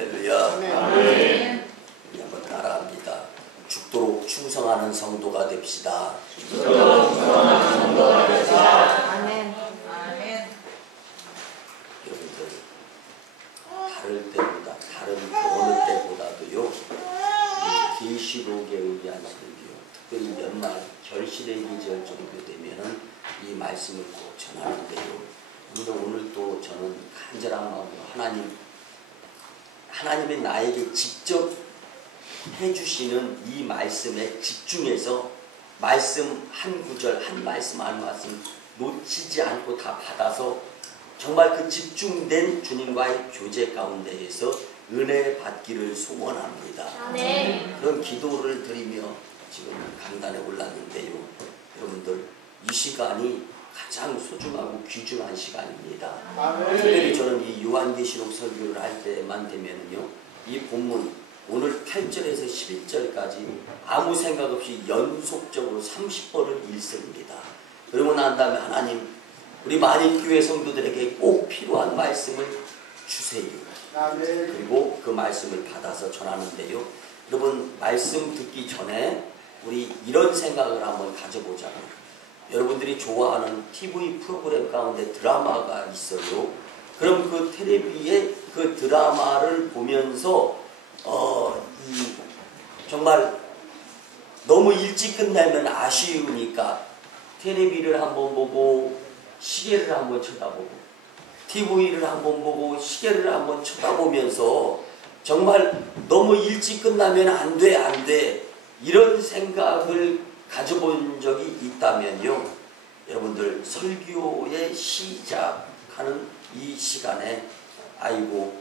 할렐루야. 아멘. 우리 한번 따라합니다. 죽도록 충성하는 성도가 됩시다. 죽도록 충성하는 성도가 됩시다. 아멘. 아멘. 여러분들 다를 때보다 다른 그 어느 때보다도요 이 계시록에 의한 설교, 특별히 연말 결실의 계절 정도 되면은 이 말씀을 꼭 전하는데요. 오늘 또 저는 간절한 마음으로 하나님의 나에게 직접 해주시는 이 말씀에 집중해서 말씀 한 구절 한 말씀 한 말씀 놓치지 않고 다 받아서 정말 그 집중된 주님과의 교제 가운데에서 은혜 받기를 소원합니다. 네. 그런 기도를 드리며 지금 강단에 올랐는데요. 여러분들 이 시간이 가장 소중하고 귀중한 시간입니다. 특별히 저는 이 요한계시록 설교를 할 때만 되면요, 이 본문 오늘 8절에서 11절까지 아무 생각 없이 연속적으로 30번을 읽습니다. 그러고 난 다음에 하나님, 우리 만인교회 성도들에게 꼭 필요한 말씀을 주세요. 그리고 그 말씀을 받아서 전하는데요. 여러분, 말씀 듣기 전에 우리 이런 생각을 한번 가져보자고요. 여러분들이 좋아하는 TV 프로그램 가운데 드라마가 있어요. 그럼 그 텔레비에 그 드라마를 보면서 정말 너무 일찍 끝나면 아쉬우니까 텔레비를 한번 보고 시계를 한번 쳐다보고 TV를 한번 보고 시계를 한번 쳐다보면서 정말 너무 일찍 끝나면 안 돼 이런 생각을 가져본 적이 있다면요, 여러분들 설교의 시작하는 이 시간에 아이고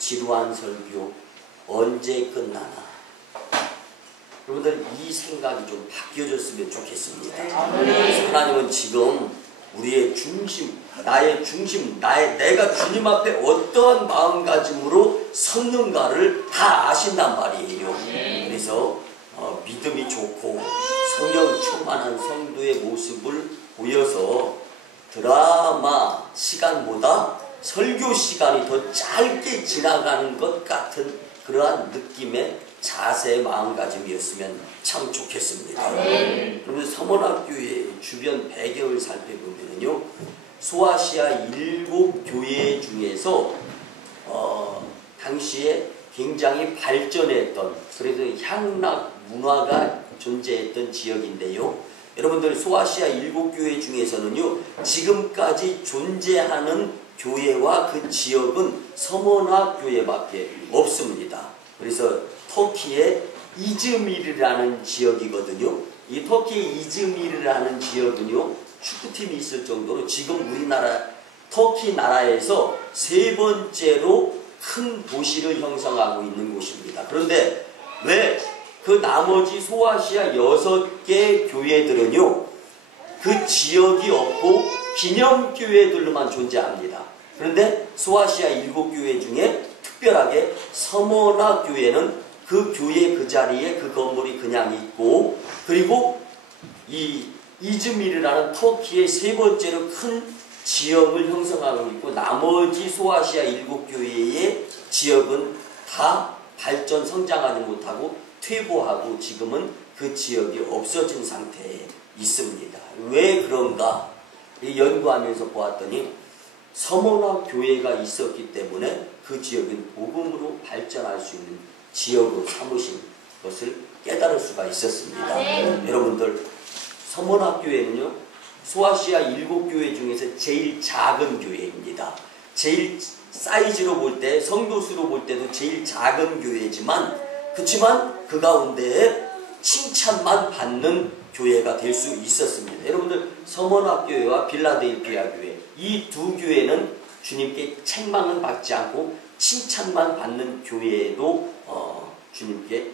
지루한 설교 언제 끝나나, 여러분들 이 생각이 좀 바뀌어졌으면 좋겠습니다. 그래서 하나님은 지금 우리의 중심, 나의 중심, 내가 주님 앞에 어떠한 마음가짐으로 섰는가를 다 아신단 말이에요. 그래서 믿음이 좋고 성령 충만한 성도의 모습을 보여서 드라마 시간보다 설교 시간이 더 짧게 지나가는 것 같은 그러한 느낌의 자세의 마음가짐이었으면 참 좋겠습니다. 그러면 서문학교의 주변 배경을 살펴보면요, 소아시아 7교회 중에서 당시에 굉장히 발전했던, 그래서 향락 문화가 존재했던 지역인데요. 여러분들 소아시아 7교회 중에서는요, 지금까지 존재하는 교회와 그 지역은 서머나 교회밖에 없습니다. 그래서 터키의 이즈미르라는 지역이거든요. 이 터키의 이즈미르라는 지역은요, 축구팀이 있을 정도로 지금 우리나라 터키 나라에서 3번째로 큰 도시를 형성하고 있는 곳입니다. 그런데 왜 그 나머지 소아시아 6개 교회들은요, 그 지역이 없고 기념교회들로만 존재합니다. 그런데 소아시아 7교회 중에 특별하게 서머나 교회는 그 교회 그 자리에 그 건물이 그냥 있고, 그리고 이 이즈미르라는 터키의 3번째로 큰 지역을 형성하고 있고, 나머지 소아시아 7교회의 지역은 다 발전 성장하지 못하고 퇴보하고 지금은 그 지역이 없어진 상태에 있습니다. 왜 그런가 연구하면서 보았더니 서머나 교회가 있었기 때문에 그 지역은 복음으로 발전할 수 있는 지역으로 삼으신 것을 깨달을 수가 있었습니다. 여러분들, 서머나 교회는요, 소아시아 7교회 중에서 제일 작은 교회입니다. 제일 사이즈로 볼 때, 성도수로 볼 때도 제일 작은 교회지만, 그렇지만 그 가운데에 칭찬만 받는 교회가 될 수 있었습니다. 여러분들, 서머나 교회와 빌라델피아 교회, 이 두 교회는 주님께 책망은 받지 않고 칭찬만 받는 교회에도 주님께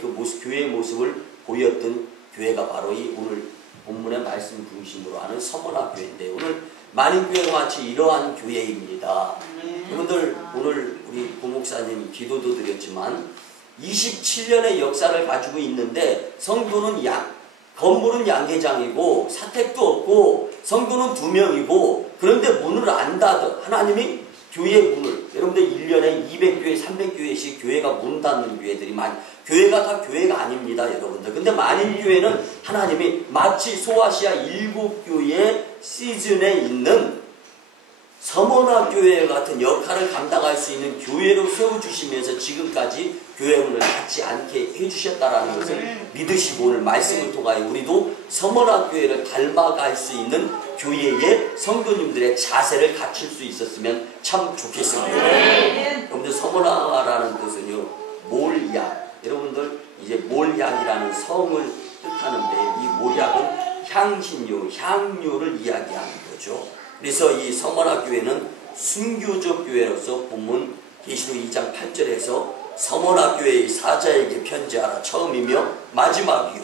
그 모습, 교회의 모습을 보였던 교회가 바로 이 오늘 본문의 말씀 중심으로 하는 서머나 교회인데, 오늘 만인교회와 같이 이러한 교회입니다. 여러분들, 오늘 우리 고목사님 기도도 드렸지만 27년의 역사를 가지고 있는데, 성도는 건물은 양계장이고 사택도 없고 성도는 2명이고, 그런데 문을 안 닫아. 하나님이 교회 문을, 여러분들 1년에 200교회, 300교회씩 교회가 문 닫는 교회들이 교회가 다 교회가 아닙니다, 여러분들. 근데 만인교회는 하나님이 마치 소아시아 7교회 시즌에 있는 서머나 교회 같은 역할을 감당할 수 있는 교회로 세워주시면서 지금까지 교회 문을 닫지 않게 해주셨다라는 것을 믿으시고 오늘 말씀을 통하여 우리도 서머나 교회를 닮아갈 수 있는 교회의 성도님들의 자세를 갖출 수 있었으면 참 좋겠습니다. 여러분들 서머나라는 뜻은요, 몰약. 여러분들 이제 몰약이라는 성을 뜻하는데 이 몰약은 향신료, 향료를 이야기하는 거죠. 그래서 이 서머나 교회는 순교적 교회로서 본문 계시록 2장 8절에서 서머나 교회의 사자에게 편지하라. 처음이며 마지막이요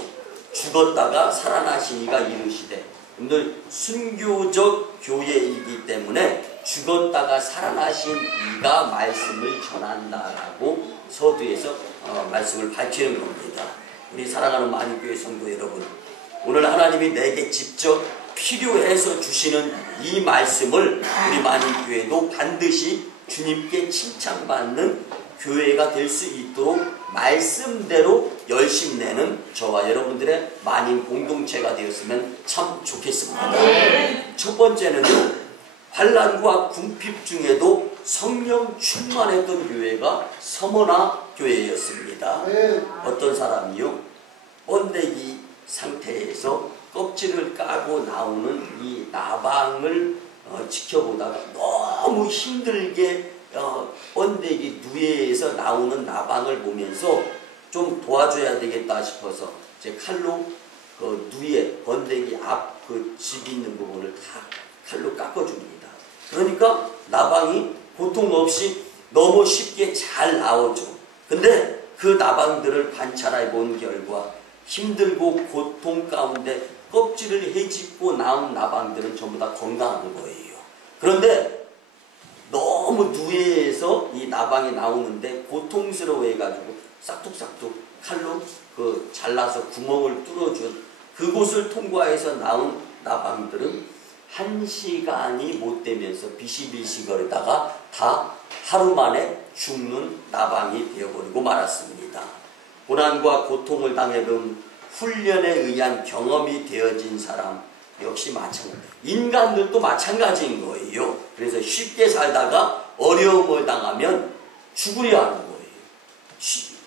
죽었다가 살아나신 이가 이르시되. 여러분들 순교적 교회이기 때문에 죽었다가 살아나신 이가 말씀을 전한다라고 서두에서 말씀을 밝히는 겁니다. 우리 사랑하는 만인교회 성도 여러분, 오늘 하나님이 내게 직접 필요해서 주시는 이 말씀을 우리 만인교회도 반드시 주님께 칭찬받는 교회가 될 수 있도록 말씀대로 열심 내는 저와 여러분들의 만인 공동체가 되었으면 참 좋겠습니다. 첫 번째는요, 환난과 궁핍 중에도 성령 충만했던 교회가 서머나 교회였습니다. 어떤 사람이요, 번데기 상태에서 껍질을 까고 나오는 이 나방을 지켜보다가 너무 힘들게 번데기 누에에서 나오는 나방을 보면서 좀 도와줘야 되겠다 싶어서 제 칼로 그 누에 번데기 앞 그 집 있는 부분을 다 칼로 깎아줍니다. 그러니까 나방이 고통 없이 너무 쉽게 잘 나오죠. 근데 그 나방들을 관찰해 본 결과 힘들고 고통 가운데 껍질을 헤집고 나온 나방들은 전부 다 건강한 거예요. 그런데 너무 누에에서 이 나방이 나오는데 고통스러워 해가지고 싹둑싹둑 칼로 그 잘라서 구멍을 뚫어준 그곳을 통과해서 나온 나방들은 1시간이 못 되면서 비시비시 거리다가 다 하루 만에 죽는 나방이 되어버리고 말았습니다. 고난과 고통을 당해본 훈련에 의한 경험이 되어진 사람 역시 마찬가지. 인간들도 마찬가지인 거예요. 그래서 쉽게 살다가 어려움을 당하면 죽으려 하는 거예요.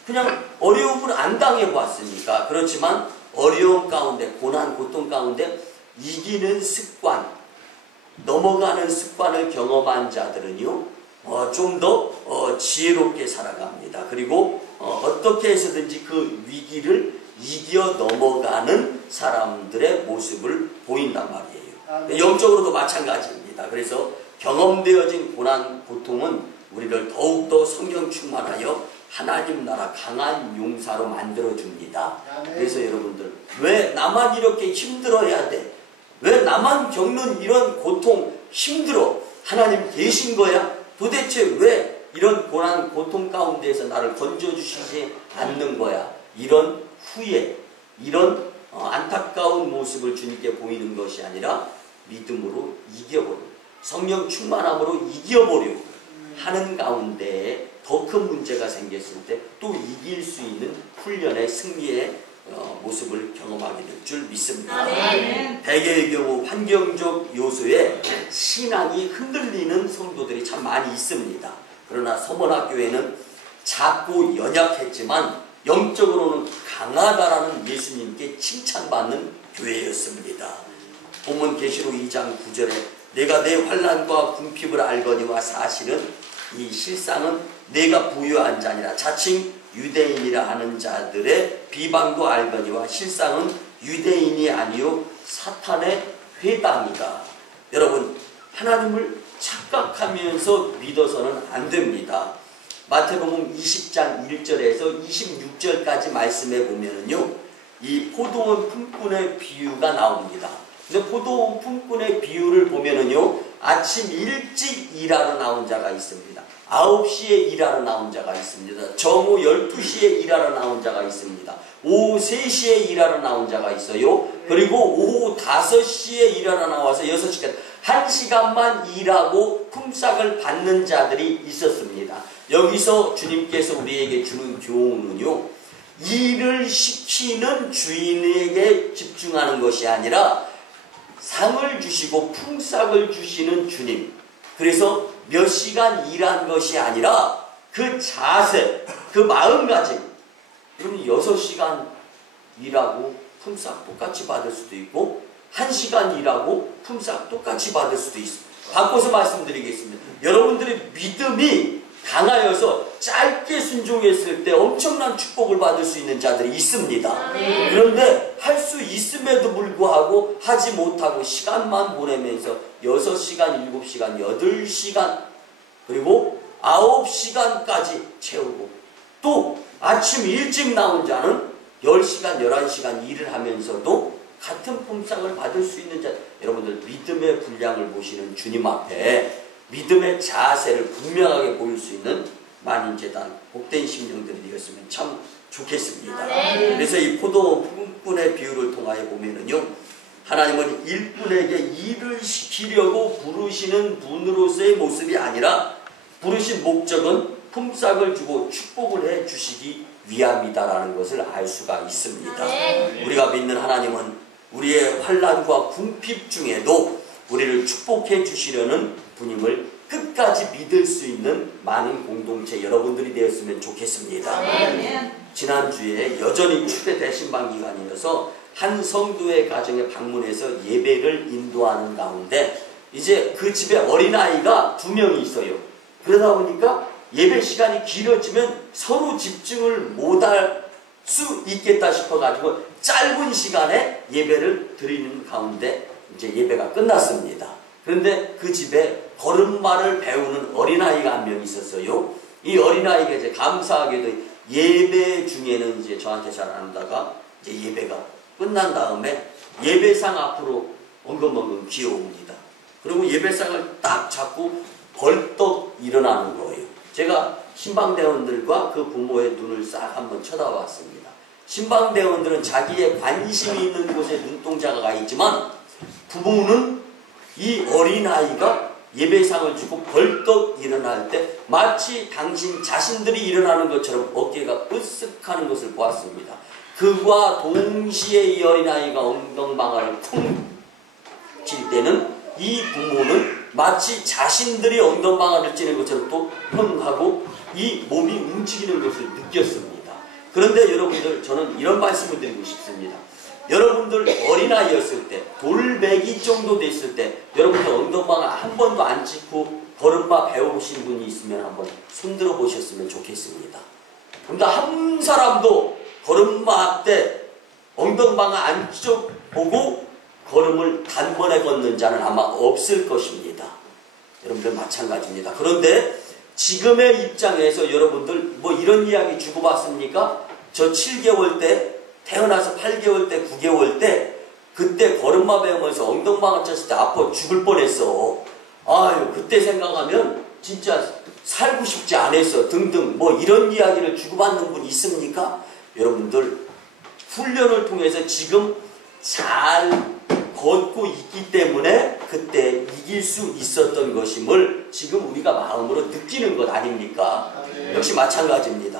그냥 어려움을 안 당해봤으니까. 그렇지만 어려움 가운데, 고난, 고통 가운데 이기는 습관, 넘어가는 습관을 경험한 자들은요, 좀 더 지혜롭게 살아갑니다. 그리고 어떻게 해서든지 그 위기를 이겨 넘어가는 사람들의 모습을 보인단 말이에요. 영적으로도 마찬가지입니다. 그래서 경험되어진 고난, 고통은 우리를 더욱더 성령 충만하여 하나님 나라 강한 용사로 만들어줍니다. 그래서 여러분들, 왜 나만 이렇게 힘들어야 돼? 왜 나만 겪는 이런 고통, 힘들어? 하나님 계신 거야? 도대체 왜 이런 고난, 고통 가운데에서 나를 건져주시지 않는 거야? 이런 후회, 이런 안타까운 모습을 주님께 보이는 것이 아니라 믿음으로 이겨보려, 성령 충만함으로 이겨보려 하는 가운데 더 큰 문제가 생겼을 때 또 이길 수 있는 훈련의 승리의 모습을 경험하게 될 줄 믿습니다. 대개의 경우 환경적 요소에 신앙이 흔들리는 성도들이 참 많이 있습니다. 그러나 서머나 교회는 작고 연약했지만 영적으로는 강하다라는 예수님께 칭찬받는 교회였습니다. 본문 계시록 2장 9절에 내가 내 환난과 궁핍을 알거니와 사실은 이 실상은 내가 부유한 자니라. 자칭 유대인이라 하는 자들의 비방도 알거니와 실상은 유대인이 아니요 사탄의 회당이다. 여러분, 하나님을 착각하면서 믿어서는 안 됩니다. 마태복음 20장 1절에서 26절까지 말씀해 보면은요, 이 포도원 품꾼의 비유가 나옵니다. 근데 포도원 품꾼의 비유를 보면은요, 아침 일찍 일하러 나온 자가 있습니다. 9시에 일하러 나온 자가 있습니다. 정오 12시에 일하러 나온 자가 있습니다. 오후 3시에 일하러 나온 자가 있어요. 그리고 오후 5시에 일하러 나와서 6시까지 1시간만 일하고 품삯을 받는 자들이 있었습니다. 여기서 주님께서 우리에게 주는 교훈은요, 일을 시키는 주인에게 집중하는 것이 아니라 상을 주시고 품삯을 주시는 주님. 그래서 몇 시간 일한 것이 아니라 그 자세, 그 마음가짐. 그럼 6시간 일하고 품삯 똑같이 받을 수도 있고 1시간 일하고 품삯 똑같이 받을 수도 있습니다. 바꿔서 말씀드리겠습니다. 여러분들의 믿음이 강하여서 짧게 순종했을 때 엄청난 축복을 받을 수 있는 자들이 있습니다. 그런데 할 수 있음에도 불구하고 하지 못하고 시간만 보내면서 6시간, 7시간, 8시간 그리고 9시간까지 채우고 또 아침 일찍 나온 자는 10시간, 11시간 일을 하면서도 같은 품삯을 받을 수 있는 자, 여러분들 믿음의 분량을 보시는 주님 앞에 믿음의 자세를 분명하게 보일 수 있는 만인재단 복된 심령들이 되었으면 참 좋겠습니다. 그래서 이 포도 품꾼의 비유를 통하여 보면은요, 하나님은 일꾼에게 일을 시키려고 부르시는 분으로서의 모습이 아니라 부르신 목적은 품삯을 주고 축복을 해 주시기 위함이다라는 것을 알 수가 있습니다. 우리가 믿는 하나님은 우리의 환난과 궁핍 중에도 우리를 축복해 주시려는 분임을 끝까지 믿을 수 있는 많은 공동체 여러분들이 되었으면 좋겠습니다. 지난주에 여전히 추대 대신방 기간이어서 한 성도의 가정에 방문해서 예배를 인도하는 가운데 이제 그 집에 어린아이가 2명이 있어요. 그러다 보니까 예배 시간이 길어지면 서로 집중을 못할 수 있겠다 싶어가지고 짧은 시간에 예배를 드리는 가운데 이제 예배가 끝났습니다. 그런데 그 집에 걸음마를 배우는 어린아이가 한 명 있었어요. 이 어린아이가 이제 감사하게도 예배 중에는 이제 저한테 잘 안 하다가 이제 예배가 끝난 다음에 예배상 앞으로 엉금엉금 기어옵니다. 그리고 예배상을 딱 잡고 벌떡 일어나는 거예요. 제가 신방대원들과 그 부모의 눈을 싹 한번 쳐다봤습니다. 신방대원들은 자기의 관심이 있는 곳에 눈동자가 가 있지만 부모는 이 어린아이가 예배상을 주고 벌떡 일어날 때 마치 당신 자신들이 일어나는 것처럼 어깨가 으쓱하는 것을 보았습니다. 그와 동시에 이 어린아이가 엉덩방아를 쿵 칠 때는 이 부모는 마치 자신들이 엉덩방아를 찌는 것처럼 또 흥하고 이 몸이 움직이는 것을 느꼈습니다. 그런데 여러분들, 저는 이런 말씀을 드리고 싶습니다. 여러분들 어린아이였을 때, 돌배기 정도 됐을 때 여러분들 엉덩방아 한 번도 안 짚고 걸음마 배워보신 분이 있으면 한번 손들어 보셨으면 좋겠습니다. 그런데 한 사람도 걸음마 때 엉덩방아 안 짚어보고 걸음을 단번에 걷는 자는 아마 없을 것입니다. 여러분들 마찬가지입니다. 그런데 지금의 입장에서 여러분들 뭐 이런 이야기 주고받습니까? 저 7개월 때 태어나서 8개월 때 9개월 때 그때 걸음마 배우면서 엉덩방아 쳤을 때 아파 죽을 뻔했어. 아유 그때 생각하면 진짜 살고 싶지 않았어 등등 뭐 이런 이야기를 주고받는 분 있습니까? 여러분들 훈련을 통해서 지금 잘 걷고 있기 때문에 그때 이길 수 있었던 것임을 지금 우리가 마음으로 느끼는 것 아닙니까? 역시 마찬가지입니다.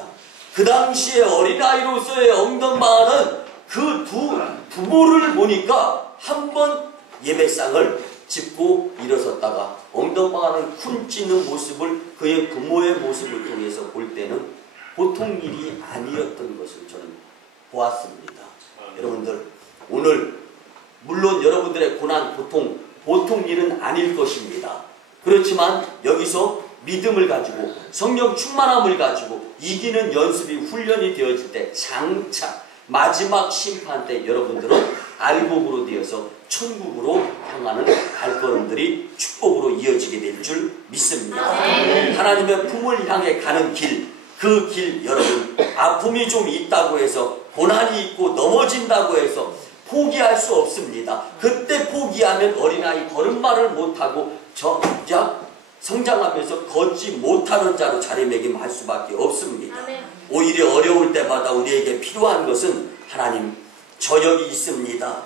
그 당시에 어린아이로서의 엉덩방아는 그 두 부모를 보니까 한 번 예배상을 짚고 일어섰다가 엉덩방아를 쿵 찌는 모습을 그의 부모의 모습을 통해서 볼 때는 보통 일이 아니었던 것을 저는 보았습니다. 여러분들 오늘 물론 여러분들의 고난 보통 일은 아닐 것입니다. 그렇지만 여기서 믿음을 가지고 성령 충만함을 가지고 이기는 연습이 훈련이 되어질 때 장차 마지막 심판 때 여러분들은 알곡으로 되어서 천국으로 향하는 발걸음들이 축복으로 이어지게 될 줄 믿습니다. 하나님의 품을 향해 가는 길, 그 길 여러분 아픔이 좀 있다고 해서 고난이 있고 넘어진다고 해서 포기할 수 없습니다. 그때 포기하면 어린아이 걸음마를 못하고 성장하면서 걷지 못하는 자로 자리매김할 수밖에 없습니다. 오히려 어려울 때마다 우리에게 필요한 것은 하나님 저 여기 있습니다.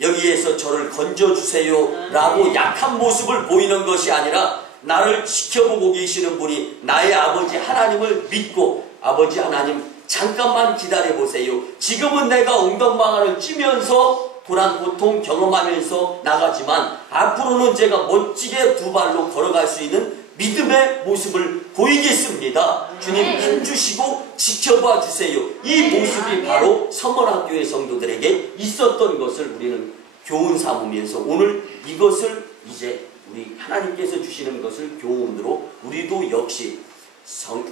여기에서 저를 건져주세요 라고 약한 모습을 보이는 것이 아니라 나를 지켜보고 계시는 분이 나의 아버지 하나님을 믿고 아버지 하나님 잠깐만 기다려보세요. 지금은 내가 엉덩방아를 찌면서 고난 고통 경험하면서 나가지만 앞으로는 제가 멋지게 두 발로 걸어갈 수 있는 믿음의 모습을 보이겠습니다. 주님 힘주시고 지켜봐 주세요. 이 모습이 바로 서머나교회 성도들에게 있었던 것을 우리는 교훈 삼으면서 오늘 이것을 이제 우리 하나님께서 주시는 것을 교훈으로 우리도 역시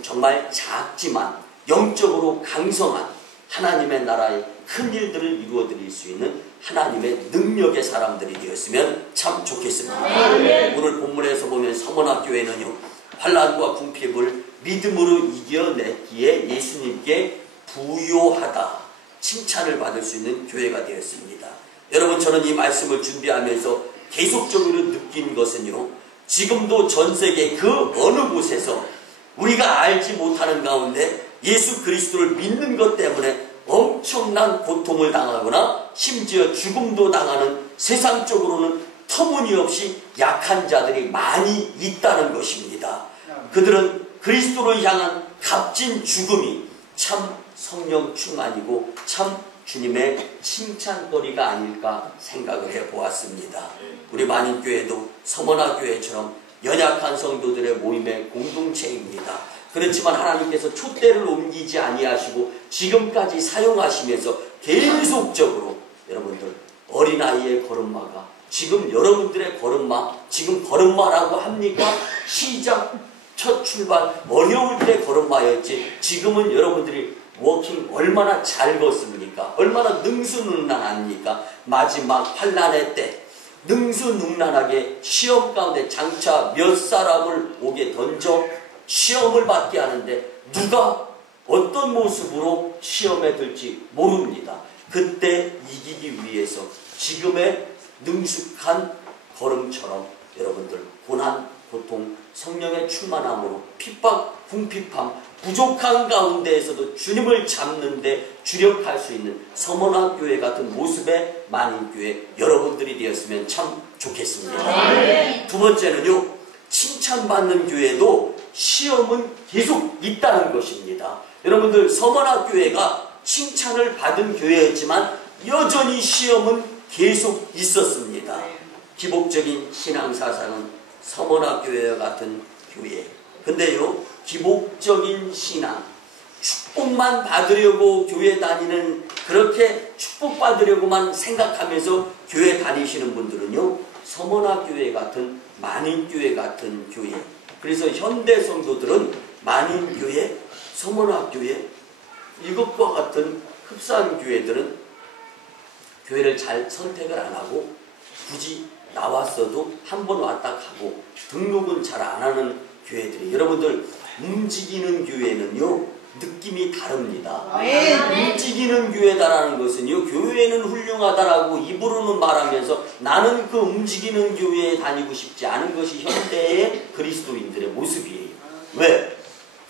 정말 작지만 영적으로 강성한 하나님의 나라의 큰 일들을 이루어 드릴 수 있는 하나님의 능력의 사람들이 되었으면 참 좋겠습니다. 오늘 본문에서 보면 서머나교회는요, 환난과 궁핍을 믿음으로 이겨냈기에 예수님께 부요하다 칭찬을 받을 수 있는 교회가 되었습니다. 여러분, 저는 이 말씀을 준비하면서 계속적으로 느낀 것은요, 지금도 전 세계 그 어느 곳에서 우리가 알지 못하는 가운데 예수 그리스도를 믿는 것 때문에 엄청난 고통을 당하거나 심지어 죽음도 당하는 세상적으로는 터무니없이 약한 자들이 많이 있다는 것입니다. 그들은 그리스도를 향한 값진 죽음이 참 성령 충만이고 참 주님의 칭찬거리가 아닐까 생각을 해보았습니다. 우리 만인교회도 서머나교회처럼 연약한 성도들의 모임의 공동체입니다. 그렇지만 하나님께서 촛대를 옮기지 아니하시고 지금까지 사용하시면서 계속적으로 여러분들 어린아이의 걸음마가 지금 여러분들의 걸음마, 지금 걸음마라고 합니까? 시작, 첫 출발, 어려울 때 걸음마였지 지금은 여러분들이 워킹 얼마나 잘 걷습니까? 얼마나 능수능란합니까? 마지막 환난의 때 능수능란하게 시험 가운데 장차 몇 사람을 옥에 던져 시험을 받게 하는데 누가 어떤 모습으로 시험에 들지 모릅니다. 그때 이기기 위해서 지금의 능숙한 걸음처럼 여러분들 고난, 고통, 성령의 충만함으로 핍박, 궁핍함, 부족한 가운데에서도 주님을 잡는데 주력할 수 있는 서머나교회 같은 모습의 만인교회 여러분들이 되었으면 참 좋겠습니다. 두 번째는요, 칭찬받는 교회도 시험은 계속 있다는 것입니다. 여러분들 서머나교회가 칭찬을 받은 교회였지만 여전히 시험은 계속 있었습니다. 기복적인 신앙사상은 서머나교회와 같은 교회. 근데요, 기복적인 신앙, 축복만 받으려고 교회 다니는, 그렇게 축복받으려고만 생각하면서 교회 다니시는 분들은요, 서머나교회 같은 만인교회 같은 교회. 그래서 현대 성도들은 만인교회, 서머나교회, 이것과 같은 흡사한 교회들은 교회를 잘 선택을 안 하고 굳이 나왔어도 한 번 왔다 가고 등록은 잘 안 하는 교회들이, 여러분들 움직이는 교회는요 느낌이 다릅니다. 움직이는 교회다라는 것은요, 교회는 훌륭하다라고 입으로는 말하면서 나는 그 움직이는 교회에 다니고 싶지 않은 것이 현대의 그리스도인들의 모습이에요. 왜?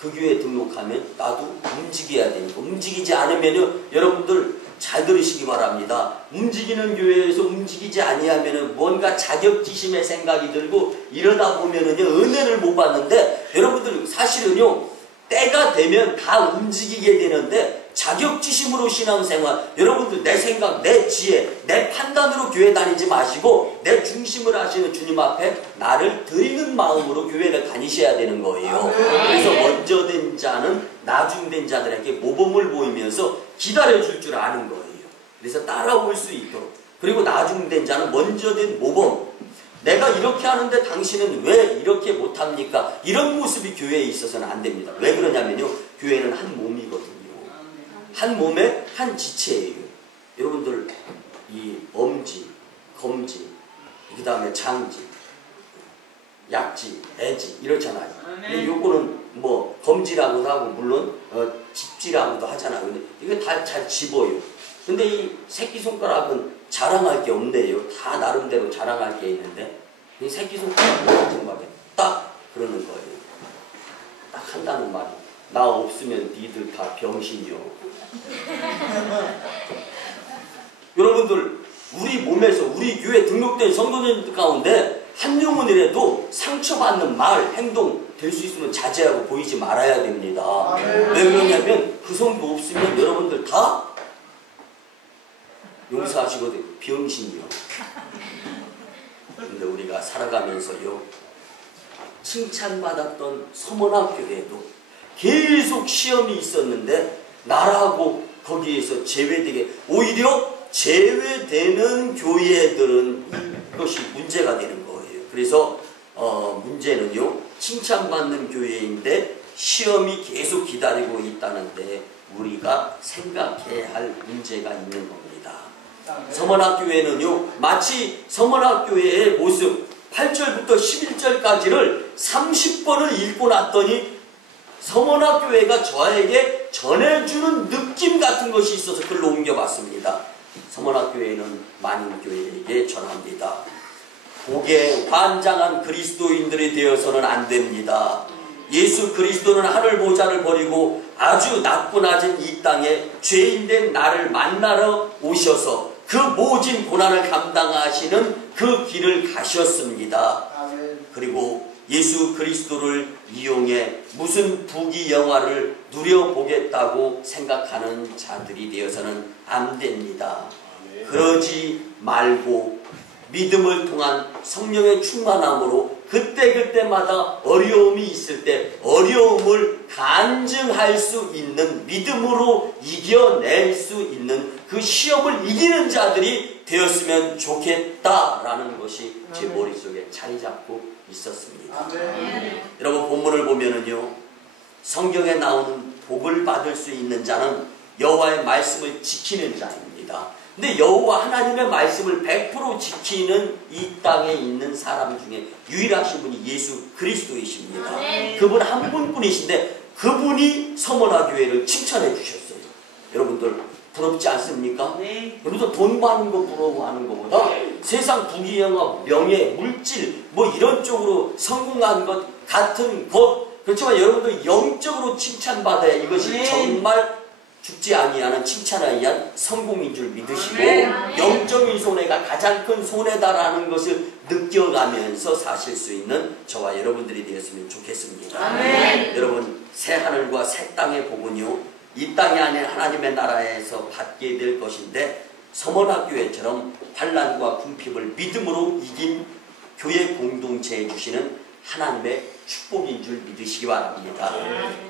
그 교회에 등록하면 나도 움직여야 되니까. 움직이지 않으면요, 여러분들 잘 들으시기 바랍니다. 움직이는 교회에서 움직이지 아니하면은 뭔가 자격지심의 생각이 들고 이러다 보면은요 은혜를 못 받는데, 여러분들 사실은요 때가 되면 다 움직이게 되는데 자격지심으로 신앙생활, 여러분들 내 생각, 내 지혜, 내 판단으로 교회 다니지 마시고 내 중심을 하시는 주님 앞에 나를 드리는 마음으로 교회를 다니셔야 되는 거예요. 그래서 먼저 된 자는 나중된 자들에게 모범을 보이면서 기다려줄 줄 아는 거예요. 그래서 따라올 수 있도록. 그리고 나중된 자는 먼저 된 모범, 내가 이렇게 하는데 당신은 왜 이렇게 못합니까? 이런 모습이 교회에 있어서는 안 됩니다. 왜 그러냐면요, 교회는 한 몸이거든요. 한 몸의 한 지체예요. 여러분들 이 엄지, 검지, 그 다음에 장지, 약지, 애지 이렇잖아요. 근데 요거는 뭐 검지라고도 하고 물론 집지라고도 하잖아요. 근데 이거 다 잘 집어요. 근데 이 새끼손가락은 자랑할 게 없네요. 다 나름대로 자랑할 게 있는데 이 새끼손가락은 정말 딱 그러는 거예요. 딱 한다는 말이, 나 없으면 니들 다 병신이요. 여러분들 우리 몸에서 우리 교회 등록된 성도들 가운데 한 영혼이라도 상처받는 말, 행동 될 수 있으면 자제하고 보이지 말아야 됩니다. 왜 그러냐면 그 성도 없으면 여러분들 다 용서하시거든요. 병신이요. 근데 우리가 살아가면서요, 칭찬받았던 서문학교에도 계속 시험이 있었는데 나라고 거기에서 제외되게, 오히려 제외되는 교회들은 이것이 문제가 되는 거예요. 그래서 문제는요, 칭찬받는 교회인데 시험이 계속 기다리고 있다는데 우리가 생각해야 할 문제가 있는 겁니다. 서문학교회는요, 마치 서문학교회의 모습 8절부터 11절까지를 30번을 읽고 났더니 서문학교회가 저에게 전해주는 느낌 같은 것이 있어서 글로 옮겨봤습니다. 서문학교회는 만인교회에게 전합니다. 복에 환장한 그리스도인들이 되어서는 안 됩니다. 예수 그리스도는 하늘 보좌를 버리고 아주 낮고 낮은 이 땅에 죄인된 나를 만나러 오셔서 그 모진 고난을 감당하시는 그 길을 가셨습니다. 그리고 예수 그리스도를 이용해 무슨 부귀영화를 누려보겠다고 생각하는 자들이 되어서는 안 됩니다. 그러지 말고 믿음을 통한 성령의 충만함으로 그때그때마다 어려움이 있을 때 어려움을 간증할 수 있는, 믿음으로 이겨낼 수 있는 그 시험을 이기는 자들이 되었으면 좋겠다라는 것이 제 머릿속에 자리 잡고 있었습니다. 여러분, 본문을 보면은요, 성경에 나오는 복을 받을 수 있는 자는 여호와의 말씀을 지키는 자입니다. 근데 여호와 하나님의 말씀을 100% 지키는 이 땅에 있는 사람 중에 유일하신 분이 예수 그리스도이십니다. 그분 한 분뿐이신데 그분이 서문화교회를 칭찬해 주셨어요. 여러분들 부럽지 않습니까? 여러분들 돈 많은 거 부러워하는 것보다 세상 부귀영화, 명예, 물질 뭐 이런 쪽으로 성공한 것 같은 것, 그렇지만 여러분들 영적으로 칭찬받아야 이것이 정말 죽지 아니하는 칭찬에 의한 성공인 줄 믿으시고 영적인 손해가 가장 큰 손해다라는 것을 느껴가면서 사실 수 있는 저와 여러분들이 되었으면 좋겠습니다. 여러분, 새 하늘과 새 땅의 복은요, 이 땅이 아닌 하나님의 나라에서 받게 될 것인데 서문학교회처럼 환난과 궁핍을 믿음으로 이긴 교회 공동체에 주시는 하나님의 축복인 줄 믿으시기 바랍니다.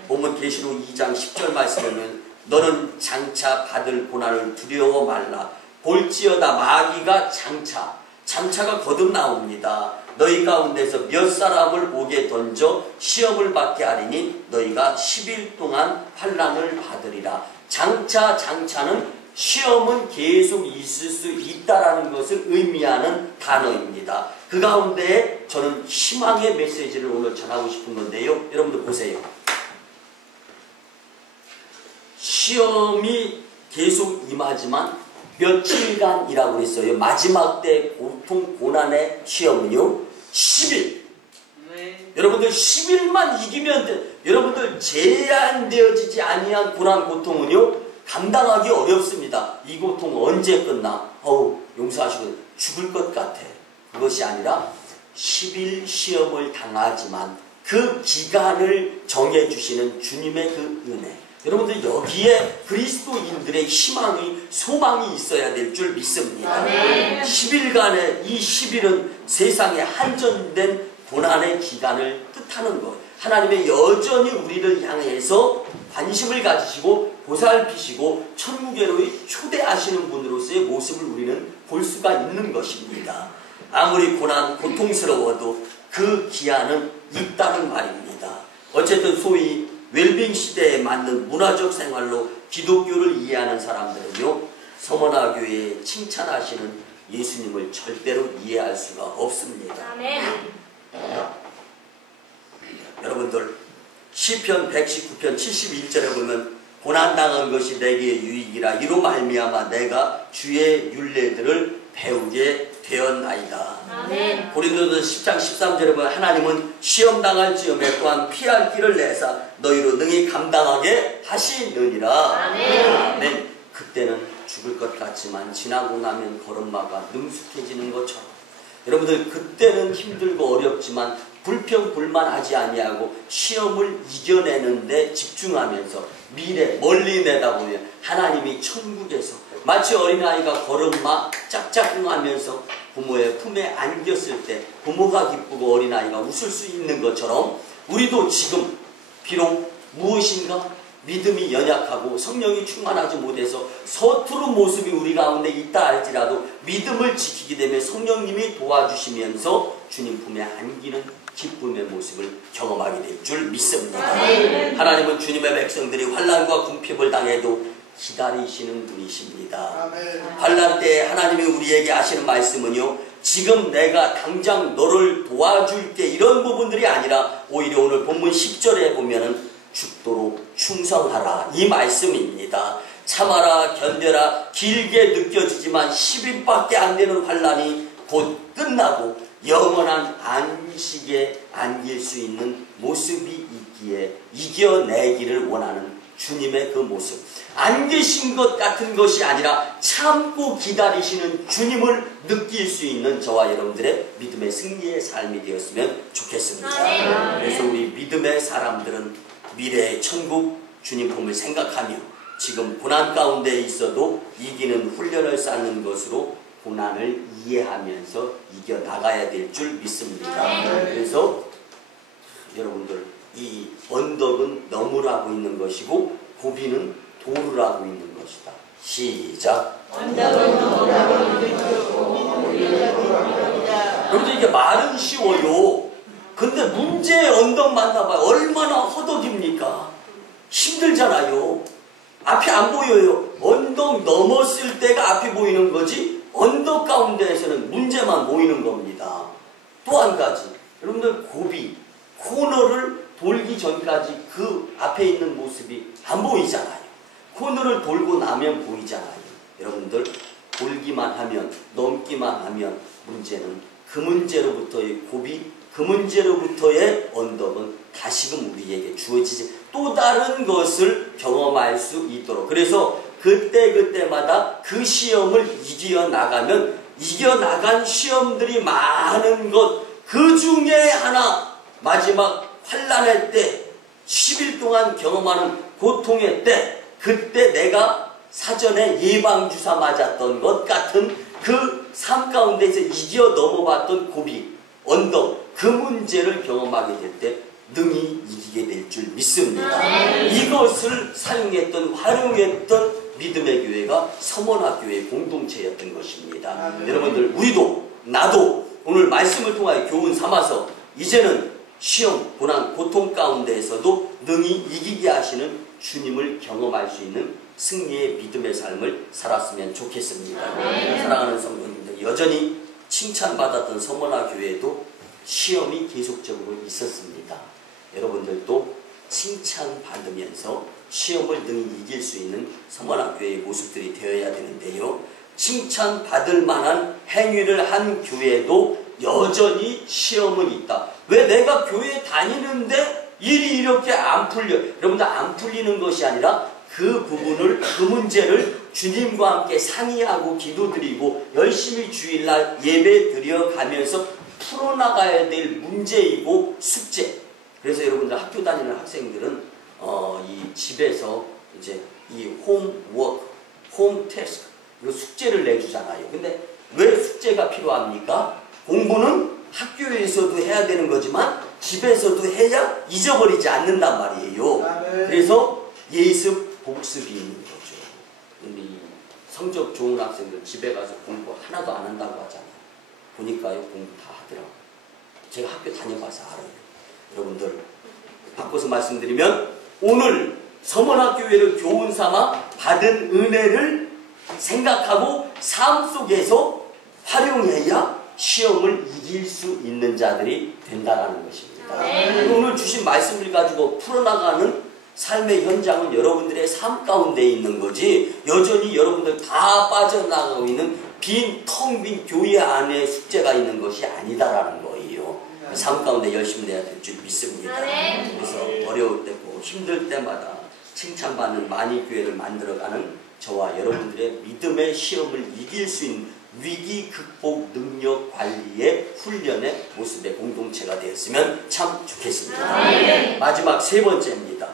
본문 계시록 2장 10절 말씀에는 너는 장차 받을 고난을 두려워 말라. 볼지어다 마귀가 장차가 거듭 나옵니다. 너희 가운데서 몇 사람을 목에 던져 시험을 받게 하리니 너희가 10일 동안 환난을 받으리라. 장차는 시험은 계속 있을 수 있다라는 것을 의미하는 단어입니다. 그 가운데 저는 희망의 메시지를 오늘 전하고 싶은 건데요. 여러분들 보세요. 시험이 계속 임하지만 며칠간이라고 그랬어요. 마지막 때 고통, 고난의 시험은요, 10일. 여러분들 10일만 이기면 돼. 여러분들 제한되어지지 아니한 고난, 고통은요, 감당하기 어렵습니다. 이 고통 언제 끝나? 용서하시고 죽을 것 같아. 그것이 아니라 10일 시험을 당하지만 그 기간을 정해주시는 주님의 그 은혜. 여러분들 여기에 그리스도인들의 희망이, 소망이 있어야 될 줄 믿습니다. 10일간의 이 10일은 세상에 한정된 고난의 기간을 뜻하는 것. 하나님의 여전히 우리를 향해서 관심을 가지시고 보살피시고 천국에로 초대하시는 분으로서의 모습을 우리는 볼 수가 있는 것입니다. 아무리 고난, 고통스러워도 그 기한은 있다는 말입니다. 어쨌든 소위 웰빙 시대에 맞는 문화적 생활로 기독교를 이해하는 사람들은요, 서문화교회에 칭찬하시는 예수님을 절대로 이해할 수가 없습니다. 여러분들 시편 119편 71절에 보면 고난당한 것이 내게 유익이라 이로 말미암아 내가 주의 율례들을 배우게 되었나이다. 고린도전서 10장 13절에 보면 하나님은 시험당할 즈음에 또한 피할 길을 내사 너희로 능히 감당하게 하시느니라. 아멘. 그때는 죽을 것 같지만 지나고 나면 걸음마가 능숙해지는 것처럼 여러분들 그때는 힘들고 어렵지만 불평불만하지 아니하고 시험을 이겨내는데 집중하면서 미래 멀리 내다보며 하나님이 천국에서 마치 어린아이가 걸음마 짝짝꿍하면서 부모의 품에 안겼을 때 부모가 기쁘고 어린아이가 웃을 수 있는 것처럼 우리도 지금 비록 무엇인가 믿음이 연약하고 성령이 충만하지 못해서 서투른 모습이 우리 가운데 있다 할지라도 믿음을 지키게 되면 성령님이 도와주시면서 주님 품에 안기는 기쁨의 모습을 경험하게 될 줄 믿습니다. 하나님은 주님의 백성들이 환난과 궁핍을 당해도 기다리시는 분이십니다. 환난 때 하나님이 우리에게 하시는 말씀은요, 지금 내가 당장 너를 도와줄게 이런 부분들이 아니라 오히려 오늘 본문 10절에 보면은 죽도록 충성하라 이 말씀입니다. 참아라 견뎌라 길게 느껴지지만 10일밖에 안 되는 환난이 곧 끝나고 영원한 안식에 안길 수 있는 모습이 있기에 이겨내기를 원하는 주님의 그 모습, 안 계신 것 같은 것이 아니라 참고 기다리시는 주님을 느낄 수 있는 저와 여러분들의 믿음의 승리의 삶이 되었으면 좋겠습니다. 그래서 우리 믿음의 사람들은 미래의 천국 주님 품을 생각하며 지금 고난 가운데 있어도 이기는 훈련을 쌓는 것으로 고난을 이해하면서 이겨나가야 될 줄 믿습니다. 그래서 여러분들 이 언덕은 넘으라고 있는 것이고 고비는 도르라고 있는 것이다. 시작. 언덕은 넘으라고 있는 것이고 고비는 도르라. 여러분들 이게 말은 쉬워요. 근데 문제의 언덕 만나봐요. 얼마나 허덕입니까? 힘들잖아요. 앞이 안 보여요. 언덕 넘었을 때가 앞이 보이는 거지 언덕 가운데에서는 문제만 보이는 겁니다. 또 한 가지, 여러분들 고비, 코너를 돌기 전까지 그 앞에 있는 모습이 안 보이잖아요. 코너를 돌고 나면 보이잖아요. 여러분들 돌기만 하면, 넘기만 하면 문제는 그 문제로부터의 고비, 그 문제로부터의 언덕은 다시금 우리에게 주어지지 또 다른 것을 경험할 수 있도록, 그래서 그때마다 그 시험을 이겨나가면 이겨나간 시험들이 많은 것, 그 중에 하나 마지막 환난의 때 10일 동안 경험하는 고통의 때, 그때 내가 사전에 예방주사 맞았던 것 같은 그 삶 가운데서 이겨 넘어봤던 고비, 언덕, 그 문제를 경험하게 될 때 능히 이기게 될 줄 믿습니다. 이것을 사용했던, 활용했던 믿음의 교회가 서문학교의 공동체였던 것입니다. 여러분들 우리도 나도 오늘 말씀을 통하여 교훈 삼아서 이제는 시험, 고난, 고통 가운데에서도 능히 이기게 하시는 주님을 경험할 수 있는 승리의 믿음의 삶을 살았으면 좋겠습니다. 사랑하는 성도님들, 여전히 칭찬받았던 서문학교회도 시험이 계속적으로 있었습니다. 여러분들도 칭찬받으면서 시험을 능히 이길 수 있는 서문학교회의 모습들이 되어야 되는데요. 칭찬받을 만한 행위를 한 교회도 여전히 시험은 있다. 왜 내가 교회 다니는데 일이 이렇게 안 풀려? 여러분들 안 풀리는 것이 아니라 그 부분을, 그 문제를 주님과 함께 상의하고 기도드리고 열심히 주일날 예배 드려가면서 풀어나가야 될 문제이고 숙제. 그래서 여러분들 학교 다니는 학생들은 이 집에서 이제 이 홈워크, 홈테스크, 이거 숙제를 내주잖아요. 근데 왜 숙제가 필요합니까? 공부는 학교에서도 해야 되는 거지만 집에서도 해야 잊어버리지 않는단 말이에요. 그래서 예습, 복습이 있는 거죠. 우리 성적 좋은 학생들 집에 가서 공부 하나도 안 한다고 하잖아요. 보니까요, 공부 다 하더라고요. 제가 학교 다녀봐서 알아요. 여러분들 바꿔서 말씀드리면 오늘 서문학교회를 교훈 삼아 받은 은혜를 생각하고 삶 속에서 활용해야 시험을 이길 수 있는 자들이 된다는 것입니다. 오늘 주신 말씀을 가지고 풀어나가는 삶의 현장은 여러분들의 삶 가운데 있는 거지, 여전히 여러분들 다 빠져나가고 있는 텅 빈 교회 안에 숙제가 있는 것이 아니다라는 거예요. 삶 가운데 열심히 내야 될 줄 믿습니다. 그래서 어려울 때고 힘들 때마다 칭찬받는 만일교회를 만들어가는 저와 여러분들의 믿음의 시험을 이길 수 있는 위기 극복 능력 관리의 훈련의 모습의 공동체가 되었으면 참 좋겠습니다. 네. 마지막 세 번째입니다.